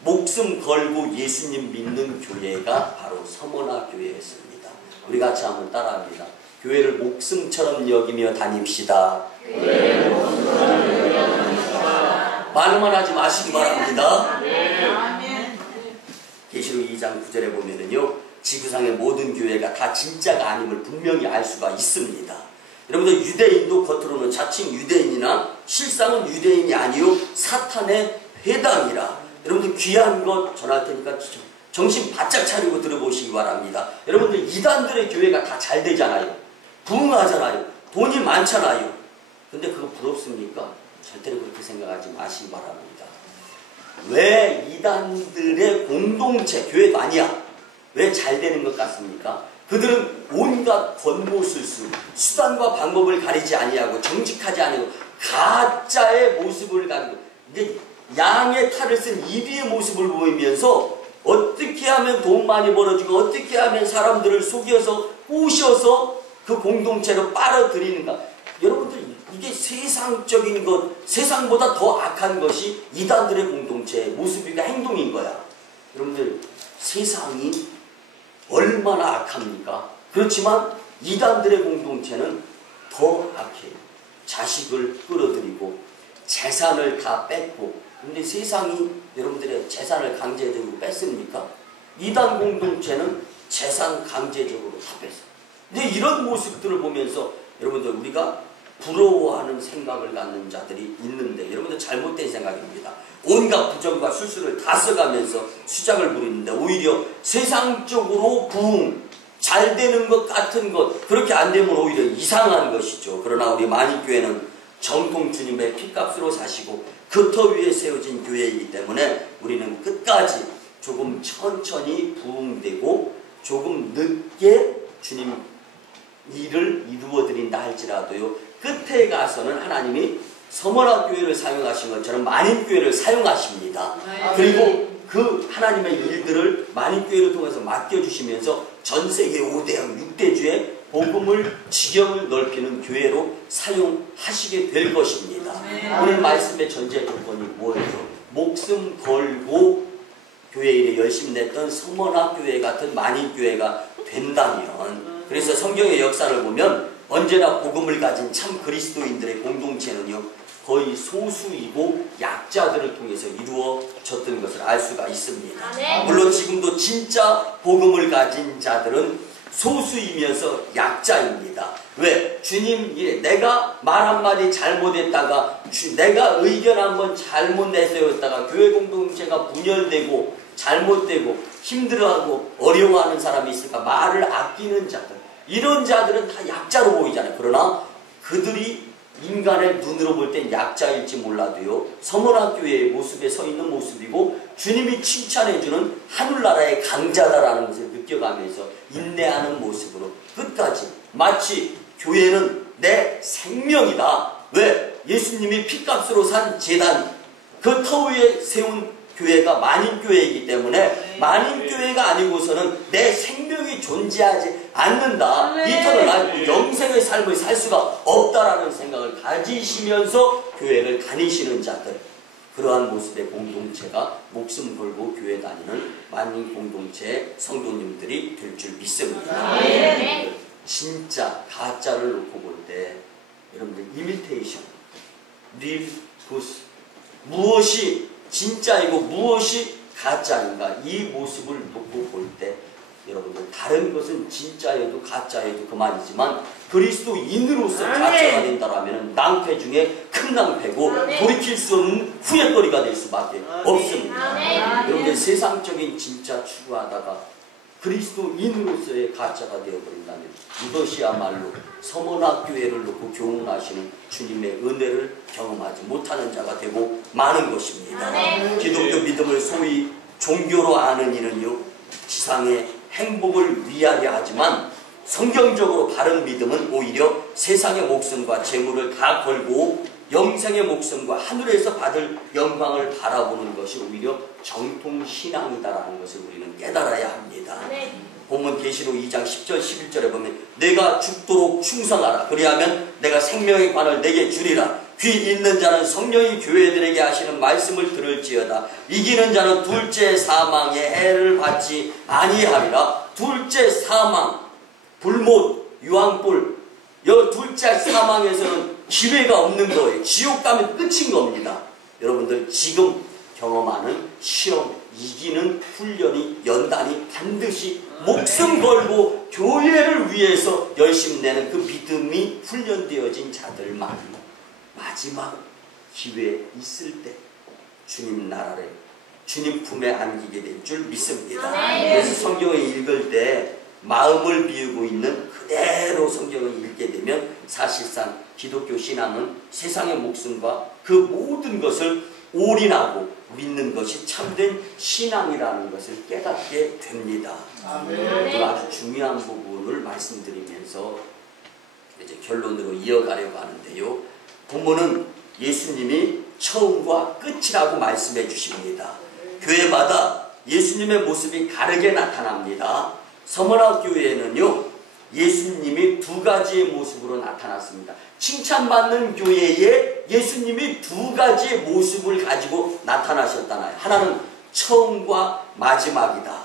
목숨 걸고 예수님 믿는 교회가 바로 서머나 교회였습니다. 우리 같이 한번 따라합니다. 교회를 목숨처럼 여기며 다닙시다. 교회를 목숨처럼 여기며 다닙시다. 말로만 하지 마시기 바랍니다. 아멘. 계시록 2장 9절에 보면은요, 지구상의 모든 교회가 다 진짜가 아님을 분명히 알 수가 있습니다. 여러분들, 유대인도 겉으로는 자칭 유대인이나 실상은 유대인이 아니요 사탄의 회당이라. 여러분들 귀한 것 전할 테니까 정신 바짝 차리고 들어보시기 바랍니다. 여러분들, 이단들의 교회가 다 잘 되잖아요. 부흥하잖아요. 돈이 많잖아요. 근데 그거 부럽습니까? 절대로 그렇게 생각하지 마시기 바랍니다. 왜 이단들의 공동체, 교회도 아니야, 왜 잘 되는 것 같습니까? 그들은 온갖 권모술수, 수단과 방법을 가리지 아니하고 정직하지 아니하고 가짜의 모습을 가지고 이제 양의 탈을 쓴 이비의 모습을 보이면서 어떻게 하면 돈 많이 벌어주고 어떻게 하면 사람들을 속여서 꼬셔서 그 공동체로 빨아들이는가. 여러분들, 이게 세상적인 것, 세상보다 더 악한 것이 이단들의 공동체의 모습이고 행동인 거야. 여러분들, 세상이 얼마나 악합니까? 그렇지만 이단들의 공동체는 더 악해요. 자식을 끌어들이고 재산을 다 뺏고. 근데 세상이 여러분들의 재산을 강제적으로 뺐습니까? 이단 공동체는 재산 강제적으로 다 뺐어요. 근데 이런 모습들을 보면서 여러분들, 우리가 부러워하는 생각을 갖는 자들이 있는데, 여러분들 잘못된 생각입니다. 온갖 부정과 술수를 다 써가면서 수작을 부리는데 오히려 세상적으로 부흥, 잘 되는 것 같은 것, 그렇게 안 되면 오히려 이상한 것이죠. 그러나 우리 만인교회는 정통 주님의 피값으로 사시고 그 터 위에 세워진 교회이기 때문에 우리는 끝까지 조금 천천히 부흥되고 조금 늦게 주님 일을 이루어드린다 할지라도요, 끝에 가서는 하나님이 서머나 교회를 사용하신 것처럼 만인교회를 사용하십니다. 그리고 그 하나님의 일들을 만인교회를 통해서 맡겨주시면서 전세계 5대양 6대주의 복음을 지경을 넓히는 교회로 사용하시게 될 것입니다. 오늘 말씀의 전제 조건이 뭐예요? 목숨 걸고 교회 일에 열심히 냈던 서머나 교회 같은 만인교회가 된다면, 그래서 성경의 역사를 보면 언제나 복음을 가진 참 그리스도인들의 공동체는요, 거의 소수이고 약자들을 통해서 이루어졌던 것을 알 수가 있습니다. 물론 지금도 진짜 복음을 가진 자들은 소수이면서 약자입니다. 왜? 주님 일에 내가 말 한마디 잘못했다가, 내가 의견 한번 잘못 내세웠다가 교회 공동체가 분열되고 잘못되고 힘들어하고 어려워하는 사람이 있을까? 말을 아끼는 자들, 이런 자들은 다 약자로 보이잖아요. 그러나 그들이 인간의 눈으로 볼 땐 약자일지 몰라도요, 서머나 교회의 모습에 서 있는 모습이고 주님이 칭찬해주는 하늘나라의 강자다라는 것을 느껴가면서 인내하는 모습으로 끝까지, 마치 교회는 내 생명이다. 왜? 예수님이 피값으로 산 제단, 그 터 위에 세운 교회가 만인교회이기 때문에 만인교회가 아니고서는 내 생명이 존재하지 않는다. 이터널 라이프, 영생의 삶을 살 수가 없다라는 생각을 가지시면서 교회를 다니시는 자들, 그러한 모습의 공동체가 목숨 걸고 교회 다니는 만인 공동체의 성도님들이 될 줄 믿습니다. 진짜 가짜를 놓고 볼 때 여러분들, 이미테이션, 릴, 부스, 무엇이 진짜이고 무엇이 가짜인가, 이 모습을 놓고 볼 때 여러분들, 다른 것은 진짜여도 가짜여도 그만이지만 그리스도인으로서 가짜가 된다라면 낭패 중에 큰 낭패고 돌이킬 수 없는 후회거리가 될 수밖에 없습니다. 여러분들, 세상적인 진짜 추구하다가 그리스도인으로서의 가짜가 되어버린다면 이것이야말로 서머나 교회를 놓고 교훈하시는 주님의 은혜를 경험하지 못하는 자가 되고 마는 것입니다. 기독교 믿음을 소위 종교로 아는 이는요, 지상의 행복을 위하려 하지만 성경적으로 바른 믿음은 오히려 세상의 목숨과 재물을 다 걸고 영생의 목숨과 하늘에서 받을 영광을 바라보는 것이 오히려 정통신앙이다라는 것을 우리는 깨달아야 합니다. 본문 계시록 2장 10절 11절에 보면 내가 죽도록 충성하라. 그리하면 내가 생명의 관을 내게 주리라. 귀 있는 자는 성령이 교회들에게 하시는 말씀을 들을지어다. 이기는 자는 둘째 사망의 해를 받지 아니하리라. 둘째 사망, 불못, 유황불, 둘째 사망에서는 기회가 없는 거예요. 지옥 가면 끝인 겁니다. 여러분들 지금 경험하는 시험, 이기는 훈련이 연단이 반드시 목숨 걸고 교회를 위해서 열심 내는 그 믿음이 훈련되어진 자들만 마지막 기회 있을 때 주님 나라를 주님 품에 안기게 될 줄 믿습니다. 그래서 성경을 읽을 때 마음을 비우고 있는 그대로 성경을 읽게 되면 사실상 기독교 신앙은 세상의 목숨과 그 모든 것을 올인하고 믿는 것이 참된 신앙이라는 것을 깨닫게 됩니다. 그 아주 중요한 부분을 말씀드리면서 이제 결론으로 이어가려고 하는데요. 본문은 예수님이 처음과 끝이라고 말씀해 주십니다. 교회마다 예수님의 모습이 다르게 나타납니다. 서머나교회에는요 예수님이 두 가지의 모습으로 나타났습니다. 칭찬받는 교회에 예수님이 두 가지의 모습을 가지고 나타나셨잖아요. 하나는 처음과 마지막이다.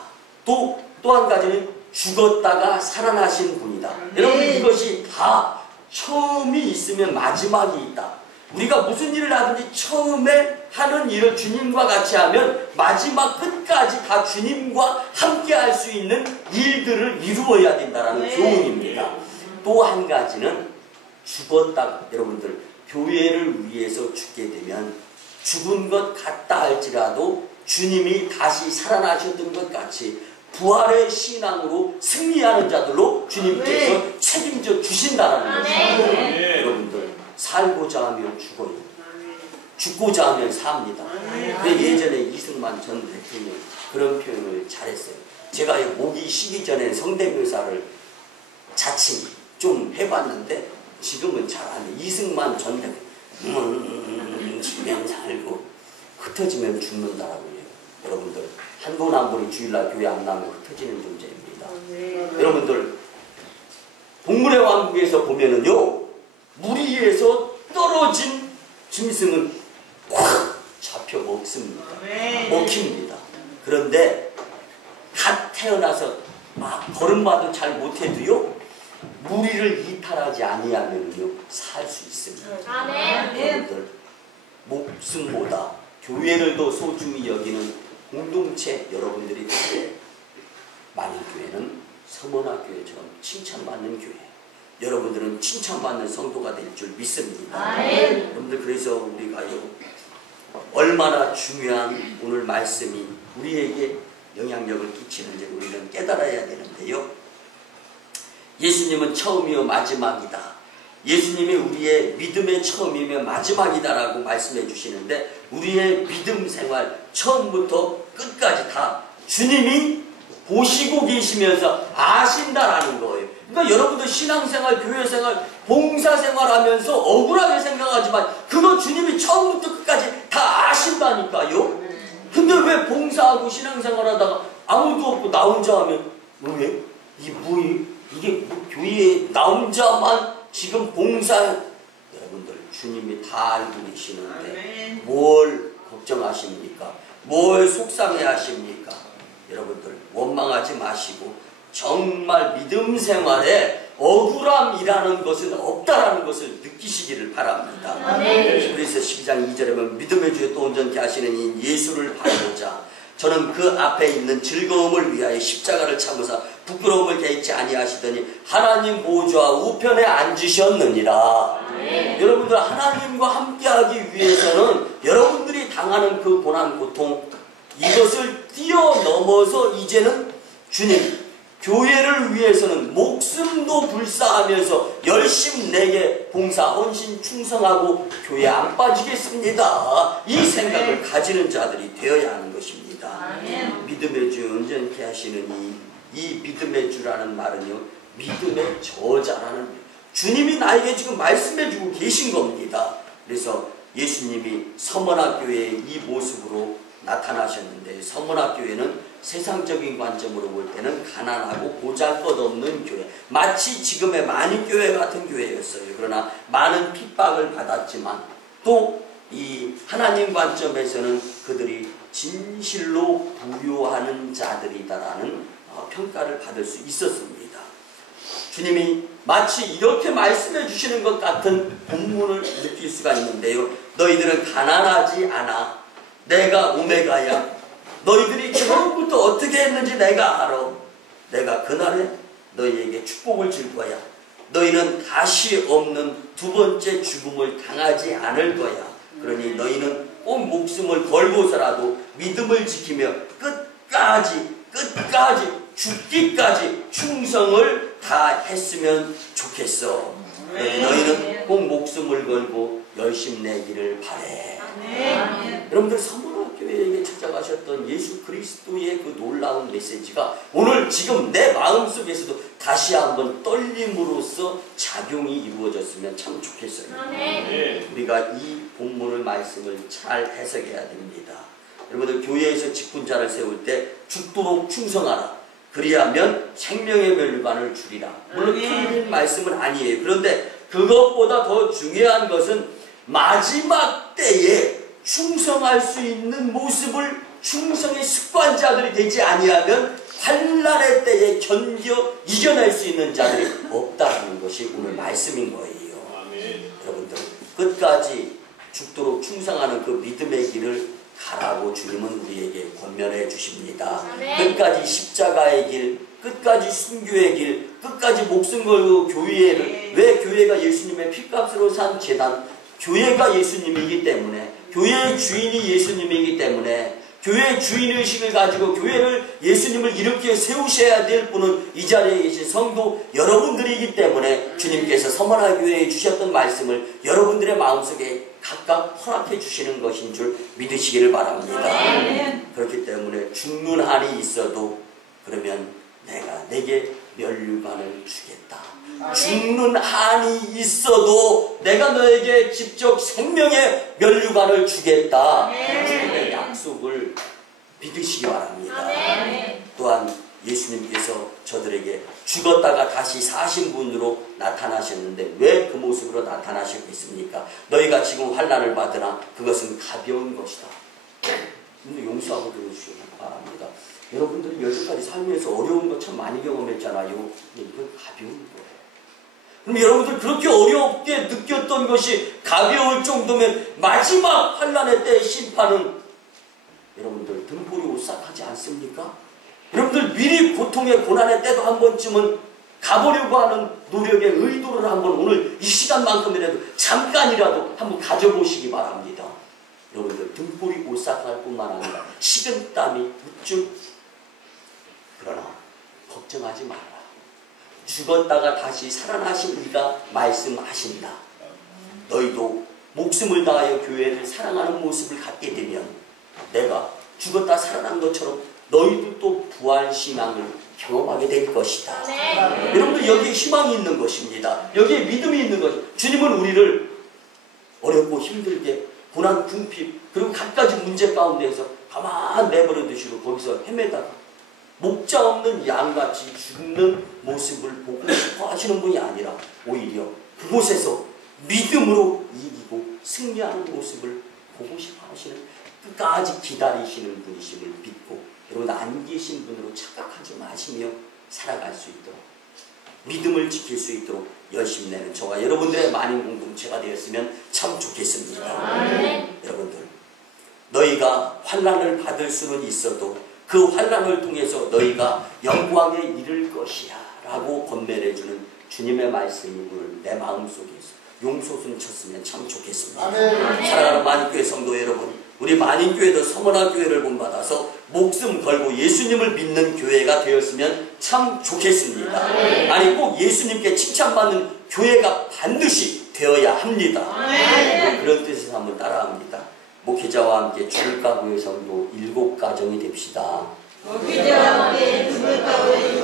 또 한 가지는 죽었다가 살아나신 분이다. 여러분 이것이 다 처음이 있으면 마지막이 있다. 우리가 무슨 일을 하든지 처음에 하는 일을 주님과 같이 하면 마지막 끝까지 다 주님과 함께 할 수 있는 일들을 이루어야 된다는 교훈입니다. 또 한 가지는 죽었다가 여러분들 교회를 위해서 죽게 되면 죽은 것 같다 할지라도 주님이 다시 살아나셨던 것 같이 부활의 신앙으로 승리하는 자들로 주님께서 책임져 주신다는 것입니다. 여러분들 살고자 하면 죽어요. 죽고자 하면 삽니다. 예전에 이승만 전 대통령 그런 표현을 잘했어요. 제가 목이 쉬기 전에 성대묘사를 자칭 좀 해봤는데 지금은 잘 안 해요. 이승만 전 대통령 지면 살고 흩어지면 죽는다라고 해요. 여러분들 한 분 한 분이 주일날 교회 안 나오면 흩어지는 존재입니다. 여러분들 동물의 왕국에서 보면은요 물 위에서 떨어진 짐승은 확 잡혀 먹습니다. 먹힙니다. 그런데 갓 태어나서 막 걸음마도 잘 못해도요 물 위를 이탈하지 아니하면요 살 수 있습니다. 여러분들 목숨보다 교회를 더 소중히 여기는 공동체 여러분들이 되게 만일교회는 서머나교회처럼 칭찬받는 교회, 여러분들은 칭찬받는 성도가 될 줄 믿습니다. 여러분들 그래서 우리가 얼마나 중요한 오늘 말씀이 우리에게 영향력을 끼치는지 우리는 깨달아야 되는데요. 예수님은 처음이요 마지막이다. 예수님이 우리의 믿음의 처음이며 마지막이다라고 말씀해 주시는데 우리의 믿음 생활 처음부터 끝까지 다 주님이 보시고 계시면서 아신다라는 거예요. 그러니까 여러분들 신앙생활, 교회생활, 봉사생활 하면서 억울하게 생각하지만 그거 주님이 처음부터 끝까지 다 아신다니까요. 근데 왜 봉사하고 신앙생활 하다가 아무도 없고 나 혼자 하면 왜? 이게 교회에 나 혼자만 지금 봉사 여러분들 주님이 다 알고 계시는데 뭘 걱정하십니까? 뭘 속상해 하십니까? 여러분들 원망하지 마시고 정말 믿음 생활에 억울함이라는 것은 없다라는 것을 느끼시기를 바랍니다. 그래서 12장 2절에 보면 믿음의 주에 또 온전케 하시는 이 예수를 바라보자. 저는 그 앞에 있는 즐거움을 위하여 십자가를 참으사 부끄러움을 개의치 아니하시더니 하나님 보좌 우편에 앉으셨느니라. 여러분들 하나님과 함께하기 위해서는 여러분들이 당하는 그 고난 고통 이것을 뛰어넘어서 이제는 주님 교회를 위해서는 목숨도 불사하면서 열심 내게 봉사 헌신 충성하고 교회 안 빠지겠습니다. 이 생각을 가지는 자들이 되어야 하는 것입니다. 믿음의 주 온전케 하시는 이 믿음의 주라는 말은요 믿음의 저자라는 주님이 나에게 지금 말씀해주고 계신 겁니다. 그래서 예수님이 서머나 교회의 이 모습으로 나타나셨는데 서문학교회는 세상적인 관점으로 볼 때는 가난하고 보잘것없는 교회, 마치 지금의 만인교회 같은 교회였어요. 그러나 많은 핍박을 받았지만 또 이 하나님 관점에서는 그들이 진실로 부요하는 자들이다라는 평가를 받을 수 있었습니다. 주님이 마치 이렇게 말씀해 주시는 것 같은 본문을 느낄 수가 있는데요. 너희들은 가난하지 않아. 내가 오메가야. 너희들이 처음부터 어떻게 했는지 내가 알아. 내가 그날에 너희에게 축복을 줄 거야. 너희는 다시 없는 두 번째 죽음을 당하지 않을 거야. 그러니 너희는 꼭 목숨을 걸고서라도 믿음을 지키며 끝까지 죽기까지 충성을 다했으면 좋겠어. 너희는 꼭 목숨을 걸고 열심 내기를 바래. 여러분들 서문학교회에 찾아가셨던 예수 그리스도의 그 놀라운 메시지가 오늘 지금 내 마음속에서도 다시 한번 떨림으로써 작용이 이루어졌으면 참 좋겠어요. 우리가 이 본문을 말씀을 잘 해석해야 됩니다. 여러분들 교회에서 직분자를 세울 때 죽도록 충성하라. 그리하면 생명의 멸류관을 주리라. 물론 틀린 말씀은 아니에요. 그런데 그것보다 더 중요한 것은 마지막 때에 충성할 수 있는 모습을 충성의 습관자들이 되지 아니하면 환난의 때에 견뎌 이겨낼 수 있는 자들이 없다는 것이 오늘 말씀인 거예요. 여러분들 끝까지 죽도록 충성하는 그 믿음의 길을 가라고 주님은 우리에게 권면해 주십니다. 끝까지 십자가의 길, 끝까지 순교의 길, 끝까지 목숨 걸고 교회를, 왜 교회가 예수님의 피값으로 산 제단, 교회가 예수님이기 때문에, 교회의 주인이 예수님이기 때문에, 교회의 주인의식을 가지고 교회를 예수님을 이렇게 세우셔야 될 분은 이 자리에 계신 성도 여러분들이기 때문에 주님께서 서문학교회에 주셨던 말씀을 여러분들의 마음속에 각각 허락해 주시는 것인 줄 믿으시기를 바랍니다. 그렇기 때문에 죽는 한이 있어도 그러면 내게 멸류관을 주겠다. 죽는 한이 있어도 내가 너에게 직접 생명의 멸류관을 주겠다. 주님의 약속을 믿으시기 바랍니다. 또한 예수님께서 저들에게 죽었다가 다시 사신 분으로 나타나셨는데 왜 그 모습으로 나타나시고 있습니까? 너희가 지금 환난을 받으나 그것은 가벼운 것이다. 근데 용서하고 들어주시기 바랍니다. 여러분들이 여태까지 삶에서 어려운 거 참 많이 경험했잖아요. 근데 이건 가벼운 거예요. 그럼 여러분들 그렇게 어렵게 느꼈던 것이 가벼울 정도면 마지막 환난의 때의 심판은 여러분들 등불이 오싹하지 않습니까? 여러분들 미리 고통의 고난의 때도 한 번쯤은 가보려고 하는 노력의 의도를 한번 오늘 이 시간만큼이라도 잠깐이라도 한번 가져보시기 바랍니다. 여러분들 등불이 오싹할 뿐만 아니라 식은땀이 우쭐. 그러나 걱정하지 마라. 죽었다가 다시 살아나신 이가 말씀하신다. 너희도 목숨을 다하여 교회를 사랑하는 모습을 갖게 되면 내가 죽었다 살아난 것처럼 너희도 또 부활신앙을 경험하게 될 것이다. 여러분들 여기에 희망이 있는 것입니다. 여기에 믿음이 있는 것입니다. 주님은 우리를 어렵고 힘들게 고난, 궁핍 그리고 갖가지 문제 가운데에서 가만 내버려 두시고 거기서 헤매다가 목자 없는 양같이 죽는 모습을 보고 싶어 하시는 분이 아니라 오히려 그곳에서 믿음으로 이기고 승리하는 모습을 보고 싶어 하시는, 끝까지 기다리시는 분이심을 믿고 여러분 안기신 분으로 착각하지 마시며 살아갈 수 있도록, 믿음을 지킬 수 있도록 열심히 내는 저와 여러분들의 많은 공동체가 되었으면 참 좋겠습니다. 여러분들, 너희가 환난을 받을 수는 있어도 그 환난을 통해서 너희가 영광에 이를 것이야 라고 권면해주는 주님의 말씀이 오늘 내 마음속에서 용솟음 쳤으면 참 좋겠습니다. 사랑하는 만인교회 성도 여러분, 우리 만인교회도 서문학교회를 본받아서 목숨 걸고 예수님을 믿는 교회가 되었으면 참 좋겠습니다. 아니 꼭 예수님께 칭찬받는 교회가 반드시 되어야 합니다. 그런 뜻에서 한번 따라합니다. 목회자와 함께 죽을 각오의 성도 7가정이 됩시다. 목회자와 함께 죽을 각오의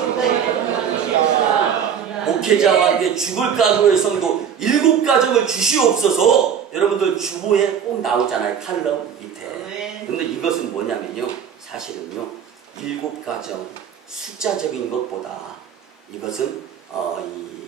목회자와 함께 죽을 각오의 성도 7가정을 주시옵소서. 여러분들 주보에 꼭 나오잖아요. 칼럼 밑에. 그런데 이것은 뭐냐면요, 사실은요, 7가정 숫자적인 것보다 이것은 이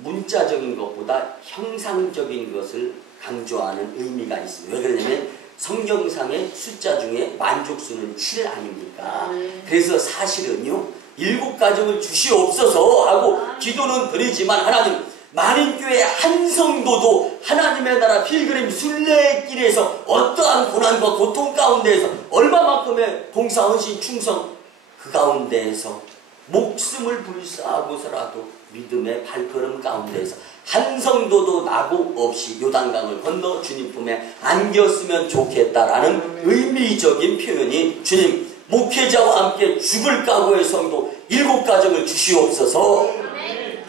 문자적인 것보다 형상적인 것을 강조하는 의미가 있습니다. 왜 그러냐면 성경상의 숫자 중에 만족수는 7 아닙니까? 그래서 사실은요, 7가정을 주시옵소서 하고 기도는 드리지만 하나님, 만인교회 한 성도도 하나님의 나라 필그림 순례길에서 어떠한 고난과 고통 가운데에서 얼마만큼의 봉사, 헌신, 충성, 그 가운데에서 목숨을 불사하고서라도 믿음의 발걸음 가운데에서 한 성도도 낙오 없이 요단강을 건너 주님 품에 안겼으면 좋겠다라는 의미적인 표현이, 주님 목회자와 함께 죽을 각오의 성도 7가정을 주시옵소서,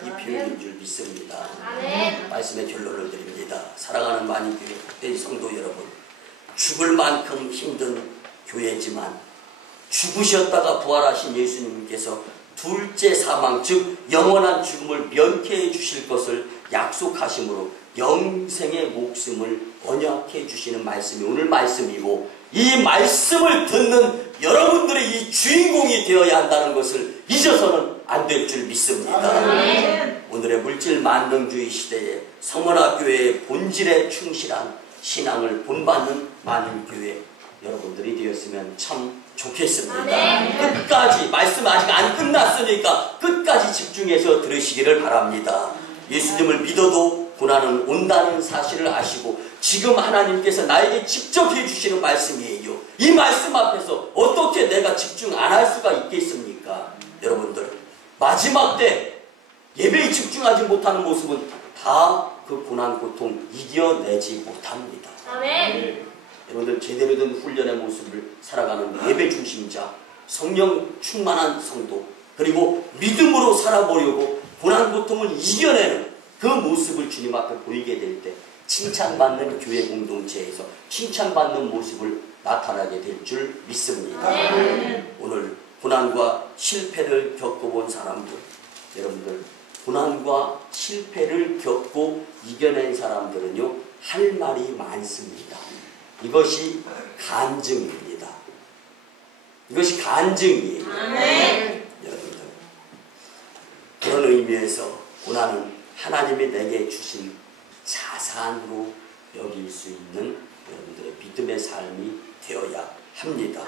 이 표현인 줄 믿습니다. 말씀의 결론을 드립니다. 사랑하는 만인교회 복된 성도 여러분, 죽을 만큼 힘든 교회지만 죽으셨다가 부활하신 예수님께서 둘째 사망, 즉 영원한 죽음을 면케해 주실 것을 약속하심으로 영생의 목숨을 언약해 주시는 말씀이 오늘 말씀이고, 이 말씀을 듣는 여러분들의 이 주인공이 되어야 한다는 것을 잊어서는 안 될 줄 믿습니다. 오늘의 물질 만능주의 시대에 성원학교회의 본질에 충실한 신앙을 본받는 많은 교회 여러분들이 되었으면 참 좋겠습니다. 끝까지, 말씀 아직 안 끝났으니까 끝까지 집중해서 들으시기를 바랍니다. 예수님을 믿어도 고난은 온다는 사실을 아시고 지금 하나님께서 나에게 직접 해주시는 말씀이에요. 이 말씀 앞에서 어떻게 내가 집중 안 할 수가 있겠습니까? 여러분들, 마지막 때 예배에 집중하지 못하는 모습은 다 그 고난, 고통 이겨내지 못합니다. 여러분들, 제대로 된 훈련의 모습을 살아가는 예배 중심자, 성령 충만한 성도, 그리고 믿음으로 살아보려고 고난, 고통을 이겨내는 그 모습을 주님 앞에 보이게 될 때 칭찬받는 교회 공동체에서 칭찬받는 모습을 나타나게 될 줄 믿습니다. 오늘 고난과 실패를 겪어본 사람들, 여러분들, 고난과 실패를 겪고 이겨낸 사람들은요, 할 말이 많습니다. 이것이 간증입니다. 이것이 간증이에요. 여러분들, 그런 의미에서 고난은 하나님이 내게 주신 자산으로 여길 수 있는 여러분들의 믿음의 삶이 되어야 합니다.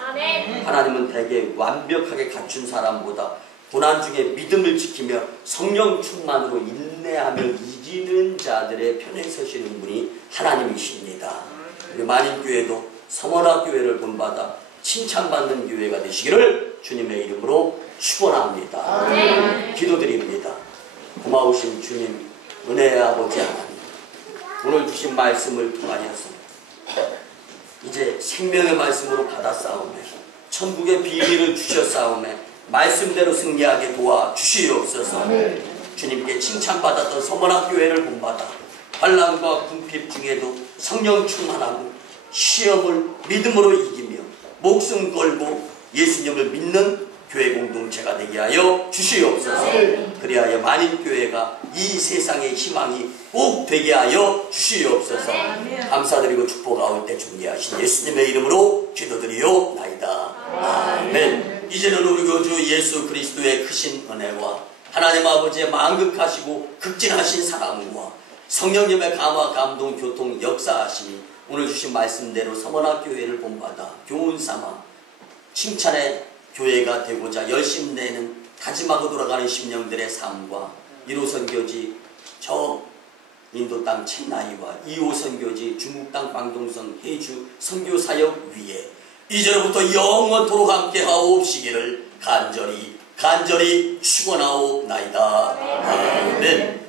하나님은 대개 완벽하게 갖춘 사람보다 고난 중에 믿음을 지키며 성령 충만으로 인내하며 이기는 자들의 편에 서시는 분이 하나님이십니다. 우리 만인교회도 성원학교회를 본받아 칭찬받는 교회가 되시기를 주님의 이름으로 축원합니다. 기도드립니다. 고마우신 주님, 은혜의 아버지 하나님, 오늘 주신 말씀을 통하여서 이제 생명의 말씀으로 받아싸우며 천국의 비밀을 주셨사오며 말씀대로 승리하게 도와주시옵소서. 주님께 칭찬받았던 성원학교회를 본받아 환난과 궁핍 중에도 성령 충만하고 시험을 믿음으로 이기며 목숨 걸고 예수님을 믿는 교회 공동체가 되게 하여 주시옵소서. 그리하여 만인교회가 이 세상의 희망이 꼭 되게 하여 주시옵소서. 감사드리고 축복하올 때 존귀하신 예수님의 이름으로 기도드리옵나이다. 아멘. 이제는 우리 구주 예수 그리스도의 크신 은혜와 하나님 아버지의 만극하시고 극진하신 사랑과 성령님의 감화, 감동, 교통, 역사하심이 오늘 주신 말씀대로 성원학교회를 본받아 교훈 삼아 칭찬의 교회가 되고자 열심 내는 다짐하고 돌아가는 심령들의 삶과 1호 선교지 저 인도 땅 첸나이와 2호 선교지 중국 땅 광동성 해주 선교사역 위에 이제로부터 영원토록 함께 하옵시기를 간절히 축원하옵나이다. 아멘.